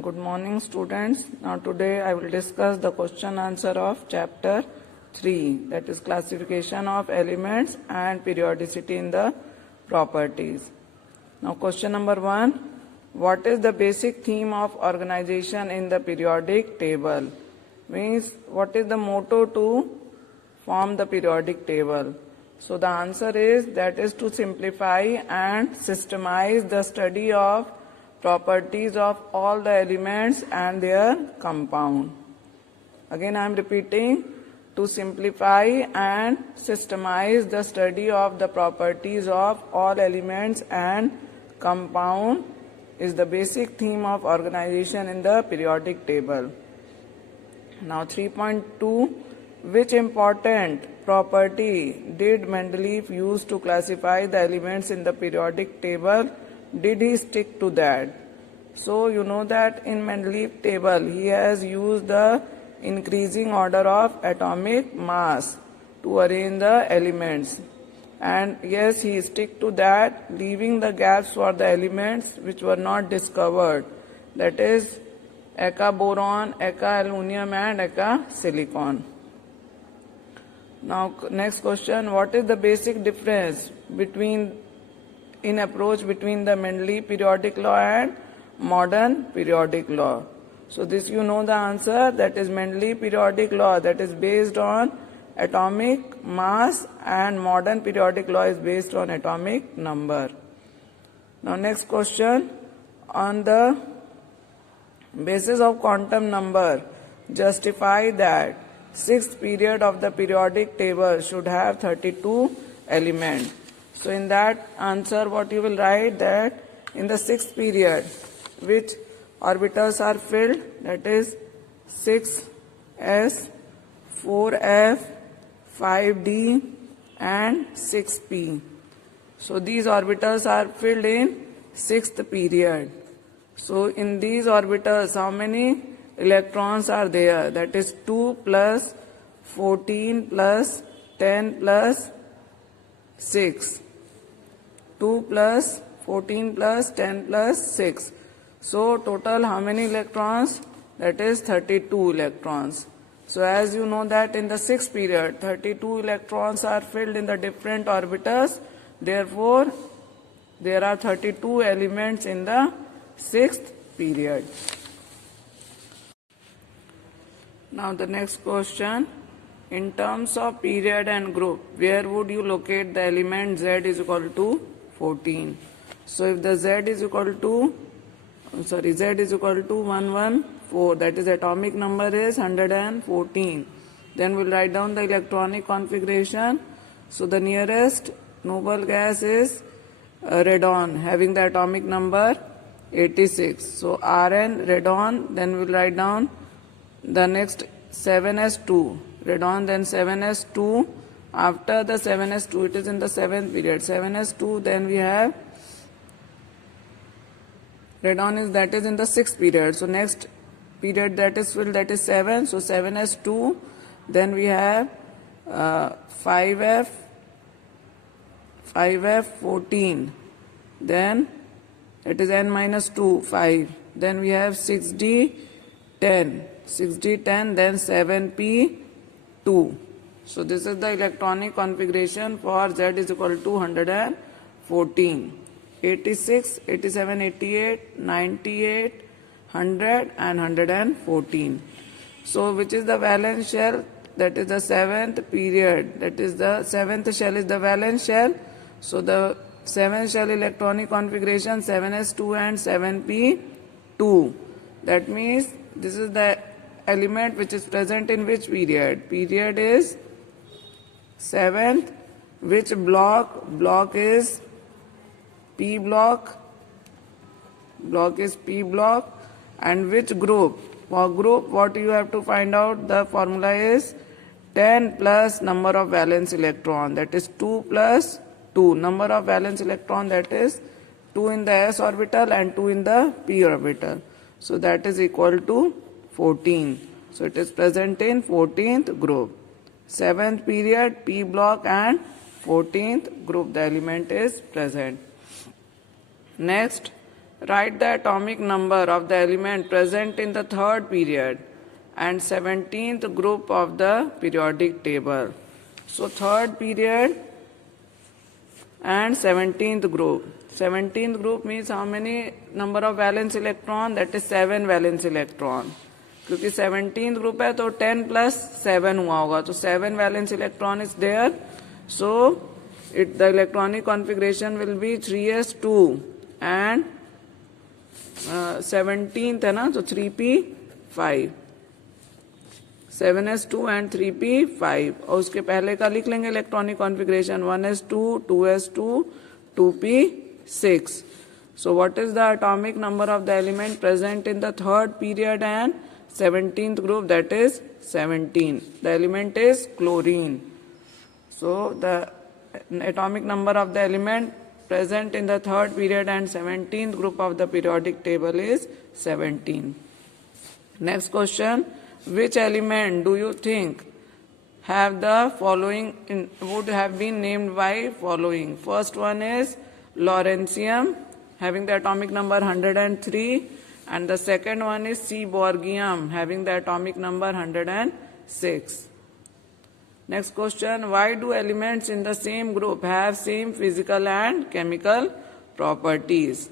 Good morning, students. Now today I will discuss the question answer of chapter 3, that is classification of elements and periodicity in the properties. Now question number 1, what is the basic theme of organization in the periodic table? Means what is the motto to form the periodic table? So the answer is that is to simplify and systemize the study of properties of all the elements and their compound. Again I am repeating, to simplify and systemize the study of the properties of all elements and compound is the basic theme of organization in the periodic table. Now 3.2, which important property did Mendeleev use to classify the elements in the periodic table? Did he stick to that? So you know that in Mendeleev table he has used the increasing order of atomic mass to arrange the elements, and yes, he stick to that, leaving the gaps for the elements which were not discovered, that is eka boron, eka aluminum and eka silicon. Now next question, what is the basic difference in approach between the Mendeleev periodic law and modern periodic law? So this you know the answer, that is Mendeleev periodic law, that is based on atomic mass, and modern periodic law is based on atomic number. Now next question, on the basis of quantum number, justify that sixth period of the periodic table should have 32 elements. So in that answer what you will write, that in the sixth period which orbitals are filled, that is 6s, 4f, 5d and 6p. So these orbitals are filled in sixth period. So in these orbitals how many electrons are there? That is 2 plus 14 plus 10 plus 6. 2 plus 14 plus 10 plus 6. So total how many electrons? That is 32 electrons. So as you know that in the sixth period 32 electrons are filled in the different orbitals, therefore there are 32 elements in the sixth period. Now the next question, in terms of period and group, where would you locate the element Z is equal to 14? So if the Z is equal to 114, that is atomic number is 114, then we'll write down the electronic configuration. So the nearest noble gas is radon, having the atomic number 86. So Rn radon, then we'll write down the next 7s2 radon, then 7s2. After the 7s2, it is in the seventh period, 7s2, then we have radon that is in the sixth period. So next period that is filled, that is 7. So 7s2, then we have 5f 14, then it is n minus 2, 5. Then we have 6d 10, then 7p 2. So this is the electronic configuration for Z is equal to 114. 86, 87, 88, 98, 100 and 114. So which is the valence shell? That is the seventh period. That is the seventh shell is the valence shell. So the seventh shell electronic configuration 7s2 and 7p2. That means this is the element which is present in which period? Period is seventh. Which block? Block is P block. Block is P block. And which group? For group, what you have to find out? The formula is 10 plus number of valence electron. That is 2 plus 2. Number of valence electron, that is 2 in the s orbital and 2 in the p orbital. So that is equal to 14. So it is present in 14th group. 7th period, P block and 14th group, the element is present. Next, Write the atomic number of the element present in the third period and 17th group of the periodic table. So third period and 17th group. 17th group means how many number of valence electron? That is 7 valence electron. क्योंकि 17th group है तो 10 plus 7 हुआ होगा, तो 7 valence electron is there. So the electronic configuration will be 3s2 and 17th है ना, तो 3p5, 7s2 and 3p5. और उसके पहले का लिख लेंगे electronic configuration 1s2, 2s2, 2p6. So what is the atomic number of the element present in the third period and 17th group? That is 17. The element is chlorine. So the atomic number of the element present in the third period and 17th group of the periodic table is 17. Next question. Which element do you think have the following would have been named by following? First one is lawrencium, having the atomic number 103, and the second one is seaborgium, having the atomic number 106. Next question. Why do elements in the same group have same physical and chemical properties?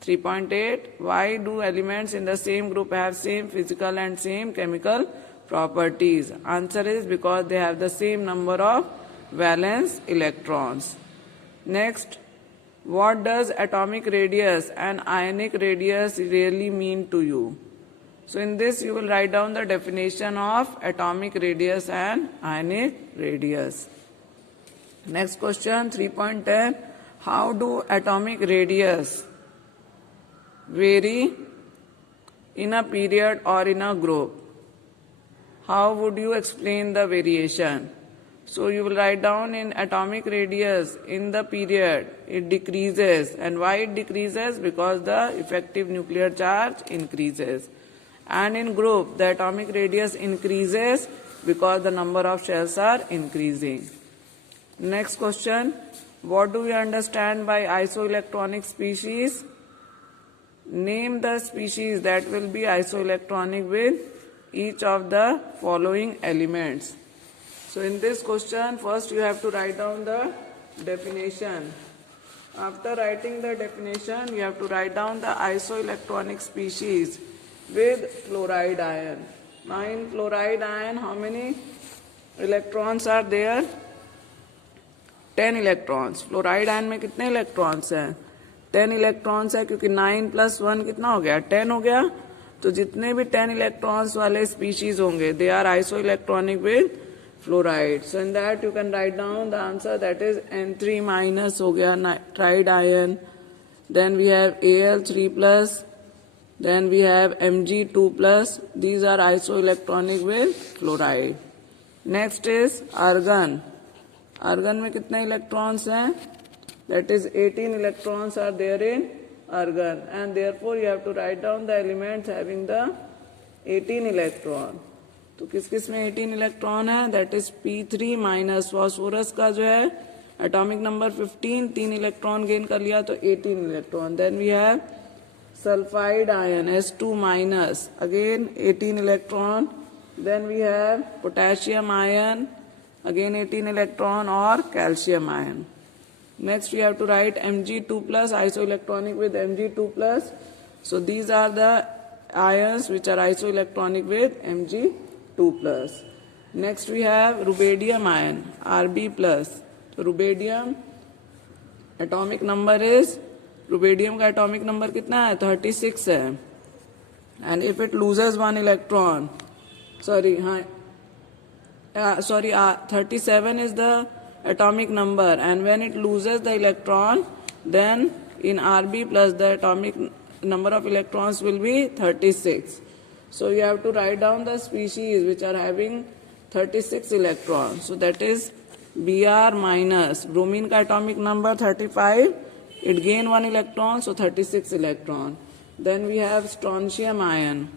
3.8. Why do elements in the same group have same physical and same chemical properties? Answer is because they have the same number of valence electrons. Next, what does atomic radius and ionic radius really mean to you? So in this you will write down the definition of atomic radius and ionic radius. Next question, 3.10. How do atomic radius vary in a period or in a group? How would you explain the variation? So you will write down in atomic radius in the period it decreases. And why it decreases? Because the effective nuclear charge increases. And in group the atomic radius increases because the number of shells are increasing. Next question. What do we understand by isoelectronic species? Name the species that will be isoelectronic with each of the following elements. So in this question, first you have to write down the definition. After writing the definition, you have to write down the isoelectronic species with fluoride ion. Now in fluoride ion, how many electrons are there? 10 electrons. Fluoride ion में कितने electrons हैं? 10 electrons है, क्योंकि 9 plus 1 कितना हो गया? 10 हो गया. तो जितने भी 10 electrons वाले species होंगे, they are isoelectronic with fluoride. So in that you can write down the answer, that is N3 minus हो गया nitride ion. Then we have Al3 plus. Then we have Mg2 plus. These are isoelectronic with fluoride. Next is argon. Argon में कितने electrons हैं? That is 18 electrons are there in argon, and therefore you have to write down the elements having the 18 electron. तो किस किस में 18 electron है? That is P3 minus phosphorus का जो है एटॉमिक नंबर 15, 3 इलेक्ट्रॉन गेन कर लिया तो 18 electron. Then we have sulphide ion S2 minus, again 18 electron. Then we have potassium ion, again 18 electron, और calcium ion. Next we have to write Mg2 plus, isoelectronic with Mg2 plus. So these are the ions which are isoelectronic with Mg2 plus. Next we have rubidium ion, Rb plus. So rubidium atomic number is, rubidium का atomic number कितना है? 36 है. And if it loses one electron, 37 is the atomic number, and when it loses the electron, then in Rb plus the atomic number of electrons will be 36. So you have to write down the species which are having 36 electrons. So that is Br minus. Bromine का atomic number 35, it gain one electron, so 36 electron. Then we have strontium ion.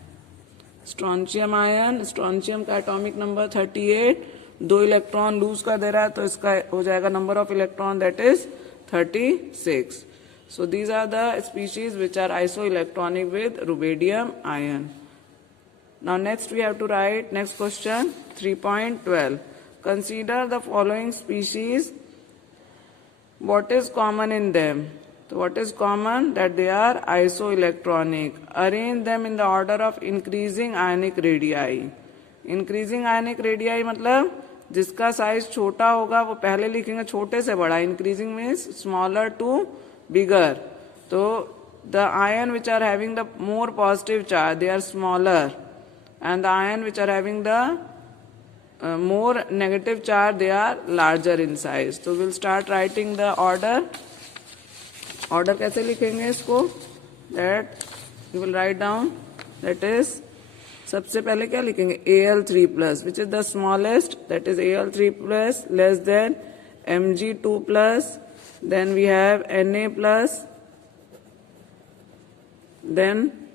Strontium ion, strontium का atomic number 38, 2 electron lose कर दे रहा है तो इसका हो जाएगा number of electron, that is 36. So these are the species which are isoelectronic with rubidium ion. Now next we have to write next question 3.12. Consider the following species. What is common in them? So what is common? That they are isoelectronic. Arrange them in the order of increasing ionic radii. Increasing ionic radii मतलब जिसका size छोटा होगा वो पहले लिखेंगे छोटे से बड़ा. Increasing means smaller to bigger. So the ion which are having the more positive charge, they are smaller, and the ion which are having the more negative charge, they are larger in size. So we'll start writing the order. Order कैसे लिखेंगे इसको? That you will write down. That is सबसे पहले क्या लिखेंगे? Al3 plus, which is the smallest. That is Al3 plus less than Mg2 plus. Then we have Na plus. Then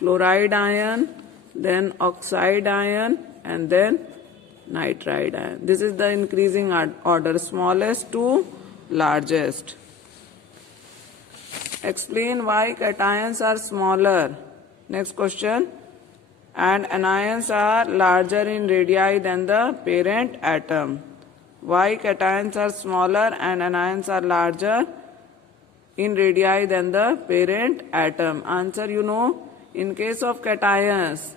fluoride ion. Then oxide ion. And then nitride ion. This is the increasing order, smallest to largest. Explain why cations are smaller. Next question. And anions are larger in radii than the parent atom. Why cations are smaller and anions are larger in radii than the parent atom? Answer you know. In case of cations,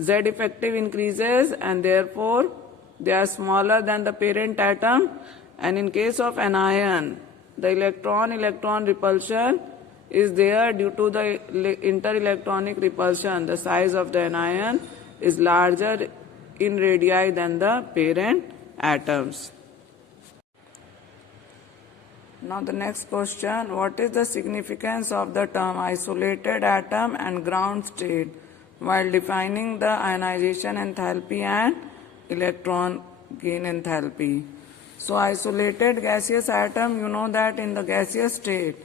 Z effective increases and therefore they are smaller than the parent atom. And in case of anion, the electron-electron repulsion is there due to the interelectronic repulsion. The size of the anion is larger in radii than the parent atoms. Now the next question, what is the significance of the term isolated atom and ground state while defining the ionization enthalpy and electron gain enthalpy? So isolated gaseous atom, you know that in the gaseous state,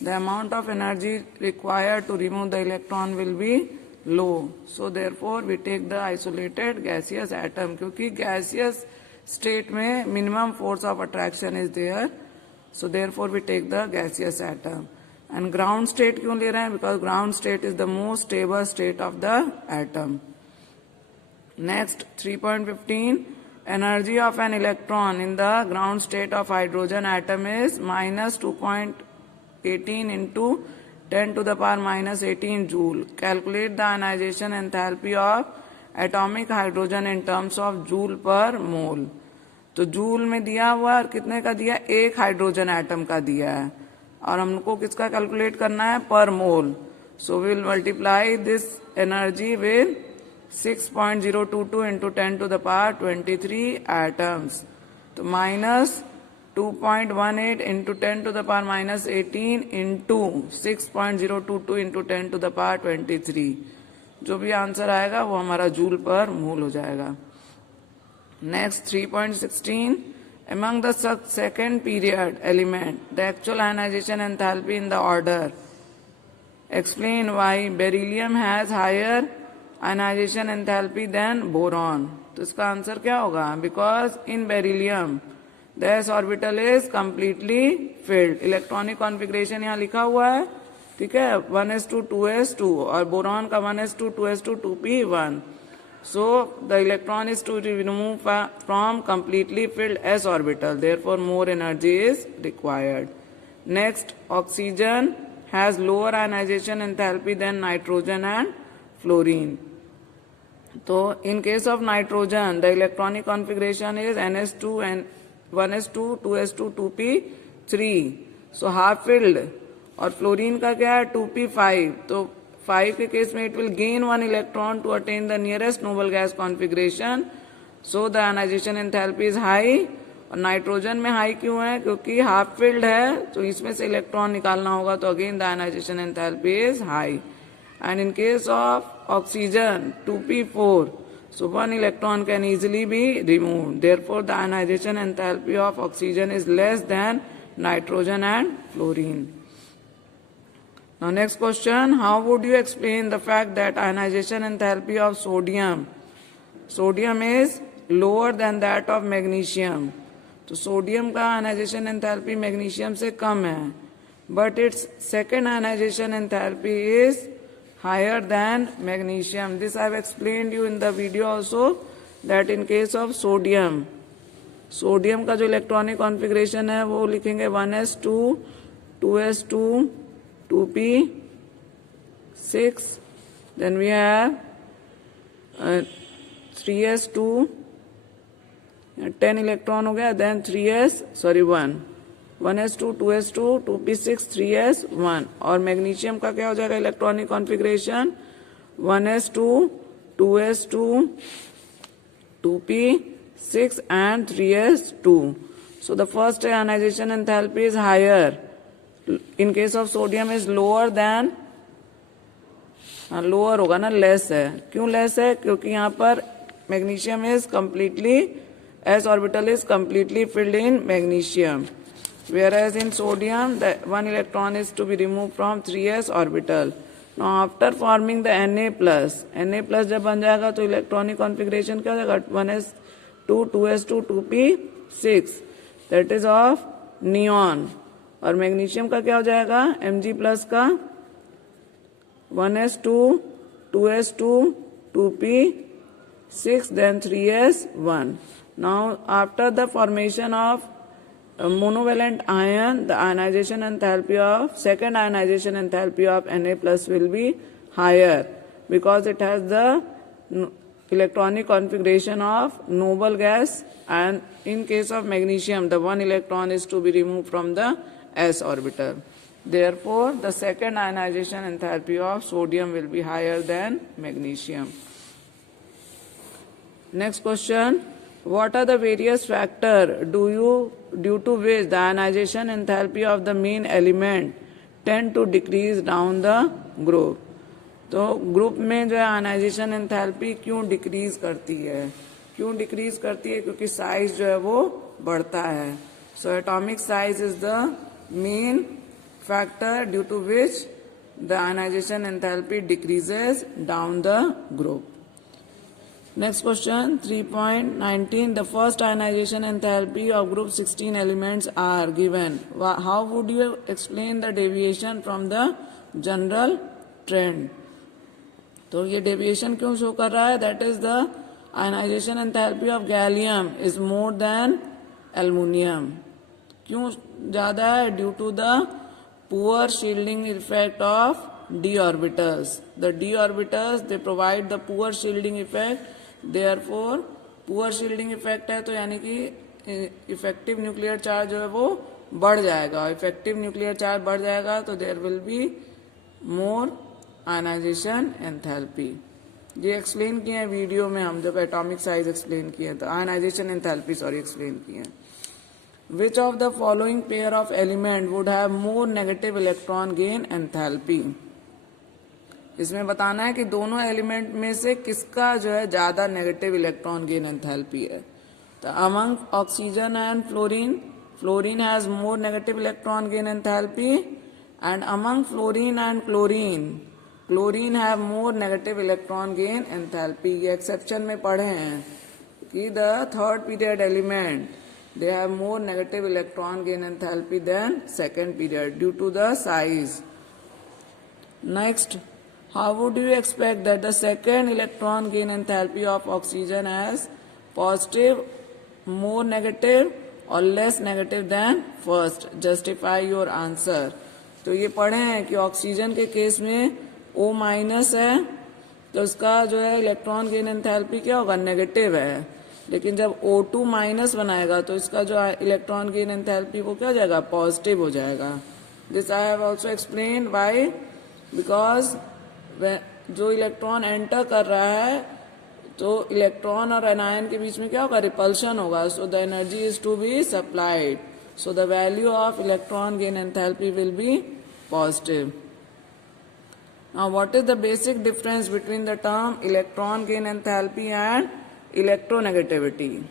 the amount of energy required to remove the electron will be low. So therefore we take the isolated gaseous atom. क्योंकि gaseous state में minimum force of attraction is there. So therefore we take the gaseous atom. And ground state क्यों ले रहे हैं? Because ground state is the most stable state of the atom. Next 3.15. Energy of an electron in the ground state of hydrogen atom is minus 2.18 into 10 to the power minus 18 joule. Calculate the ionization enthalpy of atomic hydrogen in terms of joule per mole. तो joule में दिया हुआ और कितने का दिया? एक hydrogen atom का दिया है और हमको किसका कैलकुलेट करना है? पर mole. So will multiply this energy with 6.022 into 10 to the power 23 atoms. तो minus 2.18 into 10 to the power minus 18 into 6.022 into 10 to the power 23. जो भी आंसर आएगा वो हमारा जूल पर मोल हो जाएगा. Next 3.16. Among the second period element, the actual ionization enthalpy in the order. Explain why beryllium has higher ionization enthalpy than boron. तो इसका आंसर क्या होगा? Because in beryllium the s orbital is completely filled. Electronic configuration यहाँ लिखा हुआ है, ठीक है, 1s2 2s2 और बोरॉन का 1s2 2s2 2p1. So the electron is to be removed from completely filled s orbital. Therefore more energy is required. Next, oxygen has lower ionization enthalpy than nitrogen and fluorine. So in case of nitrogen, the electronic configuration is ns2 and 1s2 2s2 2p3. So half filled. और fluorine का क्या है? 2p5. तो 5 के case में it will gain one electron to attain the nearest noble gas configuration. So the ionization enthalpy is high. और nitrogen में high क्यों है? क्योंकि हाफ फिल्ड है तो इसमें से इलेक्ट्रॉन निकालना होगा, तो again the ionization enthalpy is high. And in case of oxygen 2p4, so one electron can easily be removed. Therefore the ionization enthalpy of oxygen is less than nitrogen and fluorine. Now next question, how would you explain the fact that ionization enthalpy of sodium is lower than that of magnesium? तो sodium का ionization enthalpy magnesium से कम है. but its second ionization enthalpy is higher than magnesium. This I have explained you in the video also, that in case of sodium का जो electronic configuration है वो लिखेंगे 1s2 2s2 2p6, then we have 3s2 10 electron हो गया, then 1s2 2s2 2p6 3s1, और magnesium का क्या हो जाएगा electronic configuration 1s2 2s2 2p6 and 3s2. So the first ionization enthalpy is higher. In case of sodium is lower than, lower होगा ना, less है. क्यों लेस है? क्योंकि यहाँ पर magnesium is completely, s orbital is completely filled in magnesium, whereas in sodium the one electron is to be removed from 3s orbital. Now after forming the Na plus जब बन जाएगा तो इलेक्ट्रॉनिक कॉन्फ़िगरेशन क्या हो जाएगा 1s2 2s2 2p6, that is of neon, और magnesium का क्या हो जाएगा Mg प्लस का 1s2 2s2 2p6 then 3s1. Now after the formation of monovalent ion, the ionization enthalpy of second ionization enthalpy of Na plus will be higher because it has the electronic configuration of noble gas, and in case of magnesium the one electron is to be removed from the s orbital. Therefore the second ionization enthalpy of sodium will be higher than magnesium. Next question, what are the various factors due to which the ionization enthalpy of the main element tend to decrease down the group? तो group में जो है ionization enthalpy क्यों decrease करती है? क्योंकि size जो है वो बढ़ता है. So atomic size is the main factor due to which the ionization enthalpy decreases down the group. Next question 3.19, the first ionization enthalpy of group 16 elements are given. How would you explain the deviation from the general trend? तो ये deviation क्यों show कर रहा है? That is the ionization enthalpy of gallium is more than aluminium. क्यों ज्यादा है? Due to the poor shielding effect of d orbitals. The d orbitals they provide the poor shielding effect. Therefore poor shielding effect है तो यानी कि effective nuclear charge जो है वो बढ़ जाएगा. इफेक्टिव न्यूक्लियर चार्ज बढ़ जाएगा तो there will be more ionization enthalpy. ये एक्सप्लेन किए हैं वीडियो में हम जब एटॉमिक साइज एक्सप्लेन किए तो आयनाइजेशन एंथैल्पी एक्सप्लेन किए हैं. Which of the following pair of element would have more negative electron gain enthalpy? इसमें बताना है कि दोनों एलिमेंट में से किसका जो है ज्यादा नेगेटिव इलेक्ट्रॉन गेन एंथैल्पी है. तो among oxygen and fluorine has more negative electron gain enthalpy, and among fluorine and chlorine have more negative electron gain enthalpy. ये एक्सेप्शन में पढ़े हैं कि the third period element they have more negative electron gain enthalpy than second period due to the size. Next, how would you expect that the second electron gain enthalpy of oxygen has positive, more negative or less negative than first? Justify your answer. तो ये पढ़े हैं कि oxygen के case में O minus है तो उसका जो है इलेक्ट्रॉन गेन एंथैल्पी क्या होगा? नेगेटिव है. लेकिन जब O2 माइनस बनाएगा तो इसका जो इलेक्ट्रॉन गेन एंथैल्पी वो क्या हो जाएगा? पॉजिटिव हो जाएगा. This I have also explain why, because जो इलेक्ट्रॉन एंटर कर रहा है तो इलेक्ट्रॉन और एनायन के बीच में क्या होगा? रिपल्शन होगा. So the energy is to be supplied, so the value of electron gain enthalpy will be positive. Now what is the basic difference between the term electron gain enthalpy and electronegativity?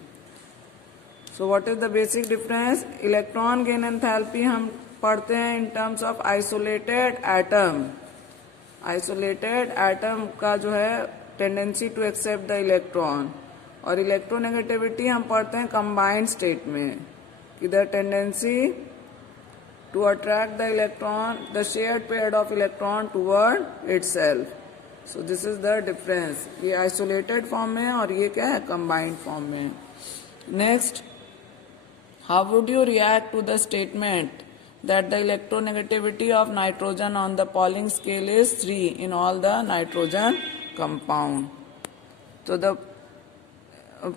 So what is the basic difference? Electron gain enthalpy हम पढ़ते हैं in terms of isolated atom. Isolated atom का जो है tendency to accept the electron, और electronegativity हम पढ़ते हैं कंबाइंड स्टेट में कि the tendency to attract the electron, the shared pair of electron toward itself. So this is the difference. ये isolated form में है और ये क्या है, combined form में. Next, how would you react to the statement that the electronegativity of nitrogen on the Pauling scale is 3 in all the nitrogen compound? तो the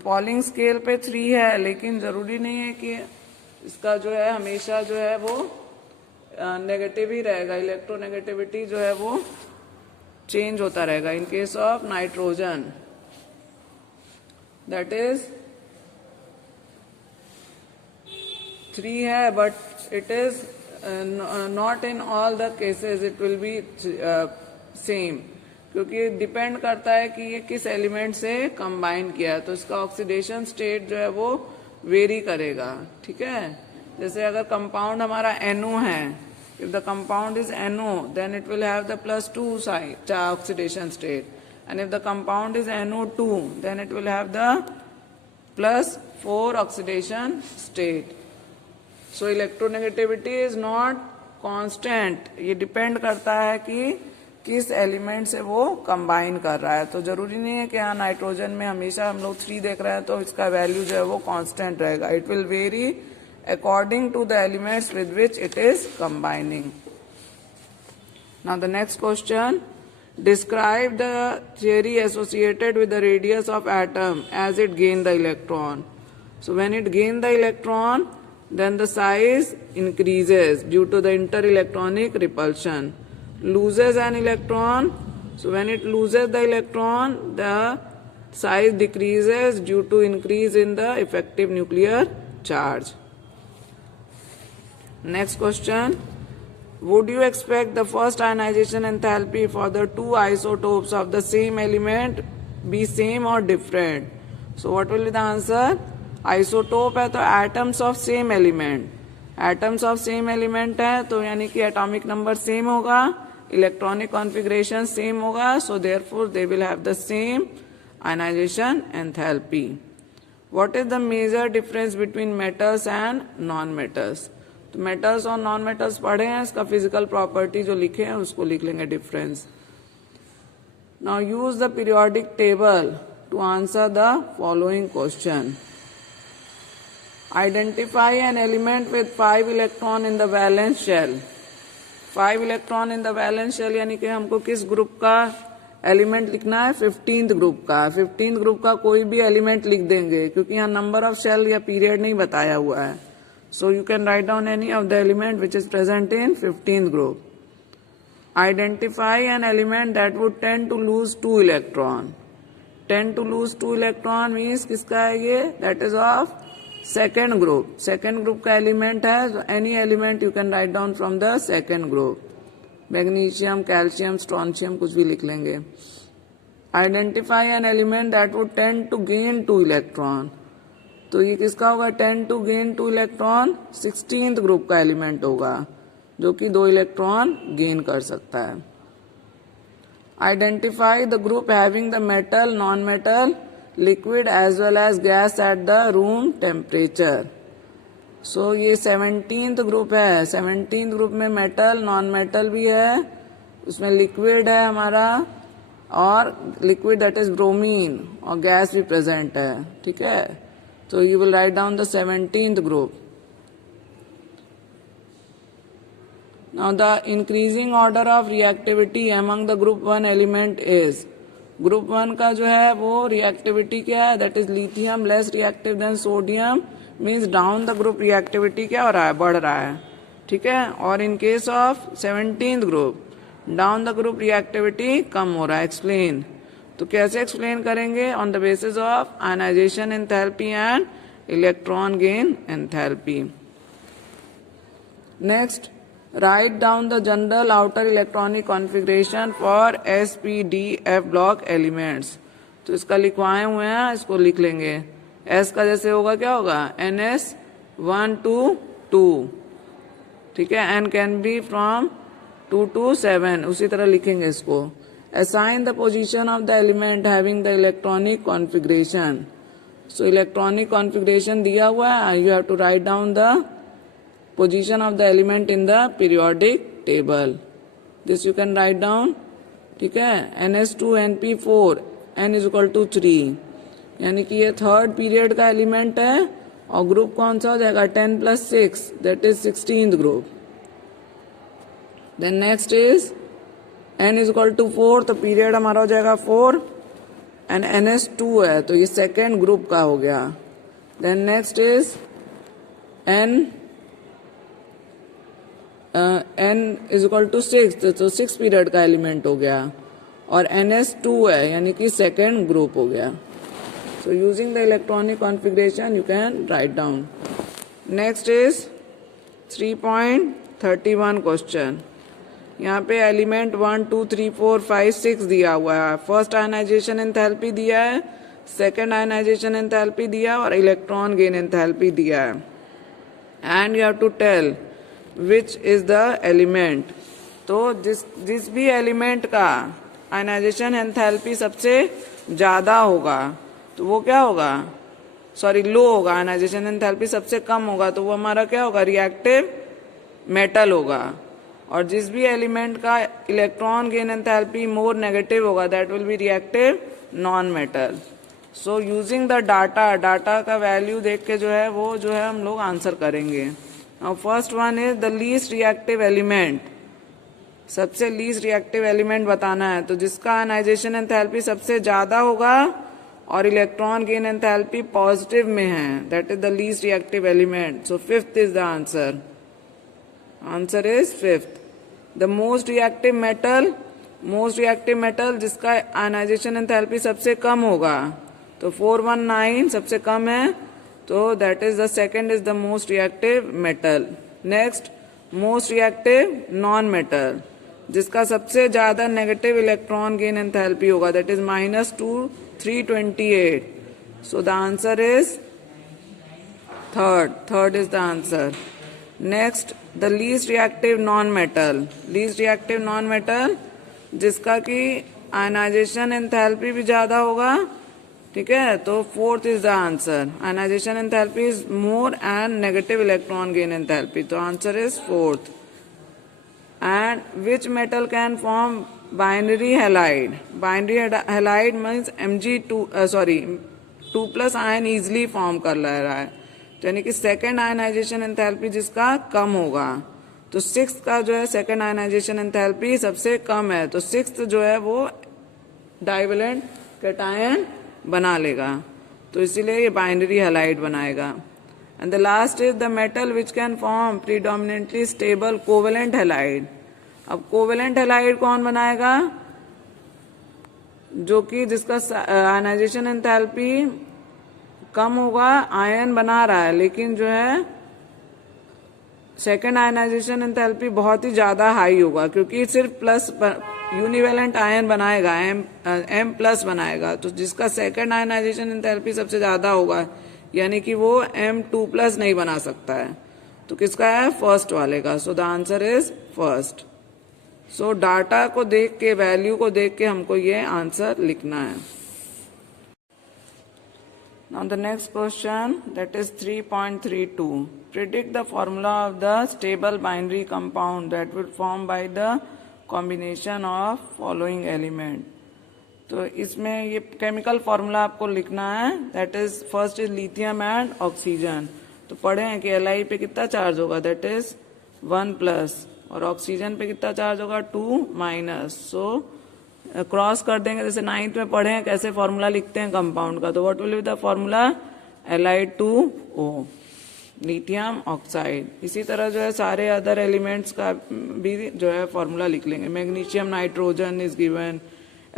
Pauling scale पे 3 है, लेकिन जरूरी नहीं है कि इसका जो है हमेशा जो है वो नेगेटिव ही रहेगा. इलेक्ट्रोनेगेटिविटी जो है वो चेंज होता रहेगा. इन case of nitrogen that is 3 है, but it is not in all the cases it will be same, क्योंकि डिपेंड करता है कि ये किस एलिमेंट से कंबाइन किया है. तो इसका ऑक्सीडेशन स्टेट जो है वो वेरी करेगा. ठीक है, जैसे अगर कंपाउंड हमारा NO है, if the compound is NO then it will have the +2 side oxidation state, and if the compound is NO2 then it will have the +4 oxidation state. So electronegativity is not constant. ये depend करता है कि किस element से वो combine कर रहा है. तो जरूरी नहीं है कि हाँ नाइट्रोजन में हमेशा हम लोग 3 देख रहे हैं तो इसका वैल्यू जो है वो कांस्टेंट रहेगा. It will vary according to the elements with which it is combining. Now the next question, describe the theory associated with the radius of atom as it gain the electron. So when it gain the electron then the size increases due to the interelectronic repulsion. Loses an electron, so when it loses the electron the size decreases due to increase in the effective nuclear charge. Next question, would you expect the first ionization enthalpy for the two isotopes of the same element be same or different? So what will be the answer? Isotope है तो atoms of same element. Atoms of same element है तो यानी कि atomic number same होगा, electronic configuration same होगा. So therefore they will have the same ionization enthalpy. What is the major difference between metals and non metals? तो metals और non metals पढ़े हैं, इसका फिजिकल प्रॉपर्टी जो लिखे हैं उसको लिख लेंगे difference. Now use the periodic table to answer the following question. Identify an element with 5 electron in the valence shell. 5 electron in the valence shell यानी कि हमको किस ग्रुप का एलिमेंट लिखना है? 15th ग्रुप का. 15th ग्रुप का कोई भी एलिमेंट लिख देंगे क्योंकि यहाँ नंबर ऑफ शेल या पीरियड नहीं बताया हुआ है. So you can write down any of the element which is present in 15th group. Identify an element that would tend to lose 2 electron. Tend to lose 2 electron means किसका है ये? That is of second group. Second group का element है, any element you can write down from the second group. Magnesium, calcium, strontium कुछ भी लिख लेंगे. Identify an element that would tend to gain 2 electron. तो ये किसका होगा? Tend to gain 2 electron 16th group का एलिमेंट होगा जो कि 2 इलेक्ट्रॉन गेन कर सकता है. Identify the group having the metal, non metal, liquid as well as gas at the room temperature. So ये 17th ग्रुप है. 17th ग्रुप में मेटल, नॉन मेटल भी है, उसमें लिक्विड है हमारा, और लिक्विड दैट इज ब्रोमीन, और गैस भी प्रेजेंट है. ठीक है, तो you will write down the 17th group. Now the increasing order of reactivity among the group 1 element is. Group 1 का जो है वो रिएक्टिविटी क्या है? That is lithium less reactive than sodium, means down the group reactivity क्या हो रहा है? बढ़ रहा है. ठीक है, और in case of 17th group down the group reactivity कम हो रहा है. एक्सप्लेन. तो कैसे एक्सप्लेन करेंगे? On the basis of ionisation enthalpy and electron gain enthalpy. Next, write down the general outer electronic configuration for SPDF block elements. तो इसका लिखवाए हुए हैं, इसको लिख लेंगे. S का जैसे होगा क्या होगा? NS122. ठीक है, N can be from 2 to 7, उसी तरह लिखेंगे इसको. Assign the position of the element having the electronic configuration. So electronic configuration दिया हुआ है, you have to write down the position of the element in the periodic table. This you can write down. ठीक है, NS2 NP4 N is equal to 3, यानी कि ये third period का element है और ग्रुप कौन सा हो जाएगा 10 + 6 that is 16th group. Then next is N is equal to 4 तो पीरियड हमारा हो जाएगा 4 एंड NS2 है तो ये सेकेंड ग्रुप का हो गया. Then next is N is equal to 6 तो 6 पीरियड का एलिमेंट हो गया और NS2 है यानी कि सेकेंड ग्रुप हो गया. So using the electronic configuration you can write down. Next is 3.31 question. यहाँ पे एलिमेंट 1 2 3 4 5 6 दिया हुआ है. फर्स्ट आयनाइजेशन एंथैल्पी दिया है, सेकेंड आयनाइजेशन एंथैल्पी दिया और इलेक्ट्रॉन गेन एंथैल्पी दिया है. And you have to tell which is the element. तो जिस भी एलिमेंट का आयनाइजेशन एंथैल्पी सबसे ज्यादा होगा तो वो क्या होगा, लो होगा, आयनाइजेशन एंथैल्पी सबसे कम होगा तो वो हमारा क्या होगा, रिएक्टिव मेटल होगा. और जिस भी एलिमेंट का electron gain enthalpy more negative होगा that will be reactive non metal. So using the data का वैल्यू देख के जो है वो जो है हम लोग आंसर करेंगे. Now first one is the least reactive element. सबसे लीस्ट रिएक्टिव एलिमेंट बताना है तो जिसका आयनाइजेशन एंथैल्पी सबसे ज्यादा होगा और इलेक्ट्रॉन गेन एंथैल्पी पॉजिटिव में है that is the least reactive element. So fifth is the answer. Answer is fifth. The most reactive metal जिसका आयनाइजेशन एंथैल्पी सबसे कम होगा तो 419 सबसे कम है तो that is the second is the most reactive metal. Next most reactive non metal जिसका सबसे ज्यादा नेगेटिव इलेक्ट्रॉन गेन एंथैल्पी होगा that is -2 328. So the answer is third is the answer. Next the least reactive non metal जिसका कि ionization enthalpy भी ज्यादा होगा, ठीक है, तो fourth is the answer. Ionisation enthalpy is more and negative electron gain enthalpy तो answer is fourth. And which metal can form binary halide. Binary halide means Mg2+ ion easily form कर ले रहा है यानी कि सेकेंड आयनाइजेशन एंथैल्पी जिसका कम होगा तो सिक्स्थ का जो है सेकेंड आयनाइजेशन एंथैल्पी सबसे कम है तो सिक्स्थ जो है वो डाइवेलेंट कैटायन बना लेगा तो इसीलिए ये बाइनरी हैलाइड बनाएगा. And the last is the metal which can form predominantly stable covalent halide. अब कोवेलेंट हैलाइड कौन बनाएगा, जो कि जिसका आयनाइजेशन एंथैल्पी कम होगा, आयन बना रहा है लेकिन जो है सेकेंड आयनाइजेशन एंथैल्पी बहुत ही ज्यादा हाई होगा क्योंकि सिर्फ प्लस यूनिवेलेंट आयन बनाएगा, M+ बनाएगा तो जिसका सेकेंड आयनाइजेशन एंथैल्पी सबसे ज्यादा होगा यानी कि वो M2+ नहीं बना सकता है तो किसका है, फर्स्ट वाले का. So the answer is first. So data को देख के, वैल्यू को देख के हमको ये आंसर लिखना है. Now the next question, that is 3.32. Predict the formula of the stable binary compound that will form by the combination of following element. तो इसमें ये केमिकल फॉर्मूला आपको लिखना है. That is first is lithium and oxygen. तो पढ़े हैं कि Li पे कितना चार्ज होगा, दैट इज 1+ और ऑक्सीजन पे कितना चार्ज होगा 2-. सो क्रॉस कर देंगे, जैसे 9th में पढ़े हैं कैसे फॉर्मूला लिखते हैं कंपाउंड का. तो what will be the formula, Li2O, lithium oxide. इसी तरह जो है सारे अदर एलिमेंट्स का भी जो है फॉर्मूला लिख लेंगे. Magnesium nitrogen is given,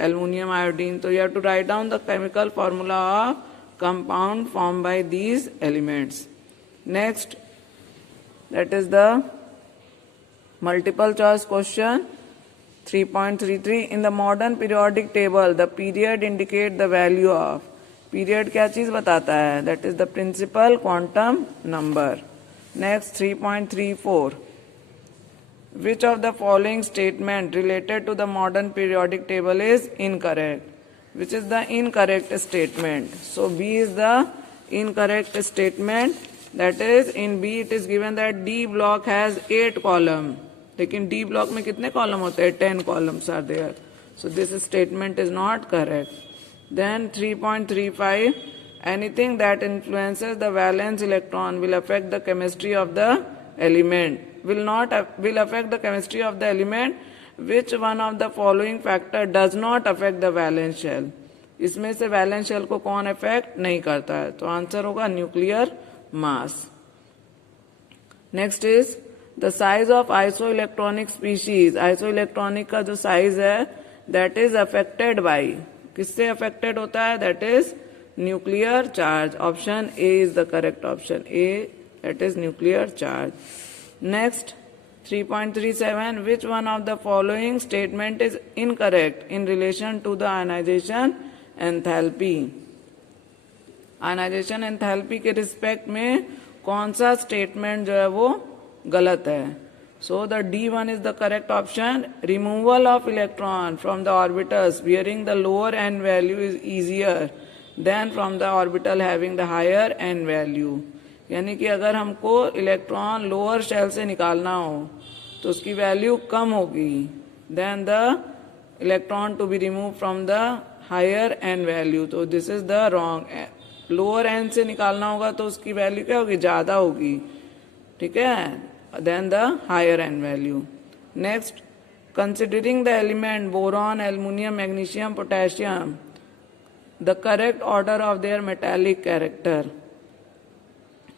aluminium iodine. तो you have to write down the chemical formula of compound form by these elements. Next, that is the multiple choice question 3.33. In the modern periodic table the period indicate the value of. period क्या चीज बताता है, that is the principal quantum number. Next 3.34. which of the following statement related to the modern periodic table is incorrect. Which is the incorrect statement? So B is the incorrect statement That is, in B it is given that D block has 8 column. लेकिन D block में कितने column होते हैं? 10 columns are there. So this statement is not correct. Then 3.35, anything that influences the valence electron will affect the chemistry of the element. Will affect the chemistry of the element. Which one of the following factor does not affect the valence shell? इसमें से valence shell को कौन affect नहीं करता है? तो answer होगा nuclear mass. Next is the size of isoelectronic species. Isoelectronic का जो साइज है दैट इज अफेक्टेड बाई, किससे अफेक्टेड होता है? That is nuclear charge. Option A is the correct option. A, that is nuclear charge. Next 3.37, which one of the following statement is incorrect in relation to the ionization enthalpy? Ionization enthalpy के respect में कौन सा statement जो है वो गलत है? So the D1 is the correct option. Removal of electron from the orbitals bearing the lower n value is easier than from the orbital having the higher N value. यानी कि अगर हमको इलेक्ट्रॉन लोअर शेल से निकालना हो तो उसकी value कम होगी then the electron to be remove from the higher N value. तो this is the wrong. Lower N से निकालना होगा तो उसकी वैल्यू क्या होगी? ज्यादा होगी. ठीक है, then the higher N value. Next, considering the element boron, aluminium, magnesium, potassium, the correct order of their metallic character.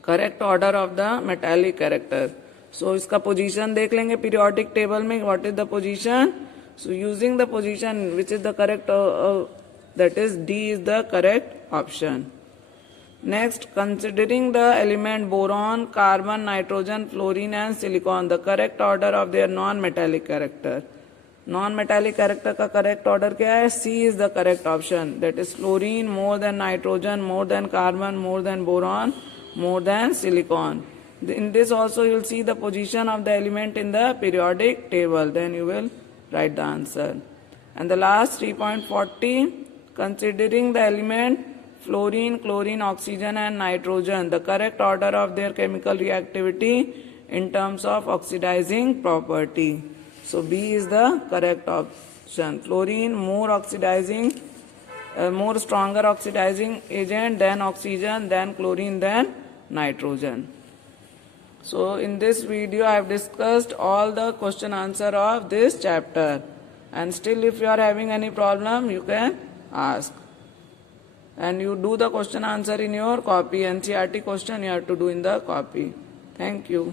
Correct order of the metallic character. So इसका पोजीशन देख लेंगे पीरियोडिक टेबल में. What is the position? So using the position which is the correct, that is D is the correct option. Next, considering the element boron, carbon, nitrogen, fluorine and silicon, the correct order of their non metallic character. Non metallic character का correct order क्या है? C is the correct option. That is fluorine more than nitrogen, more than carbon, more than boron, more than silicon. In this also you will see the position of the element in the periodic table. Then you will write the answer. And the last 3.40, considering the element fluorine, chlorine, oxygen and nitrogen, the correct order of their chemical reactivity in terms of oxidizing property. So B is the correct option. Fluorine more oxidizing, more stronger oxidizing agent than oxygen, then chlorine, then nitrogen. So in this video I have discussed all the question answer of this chapter, and still if you are having any problem you can ask, and you do the question answer in your copy. NCERT question you have to do in the copy. Thank you.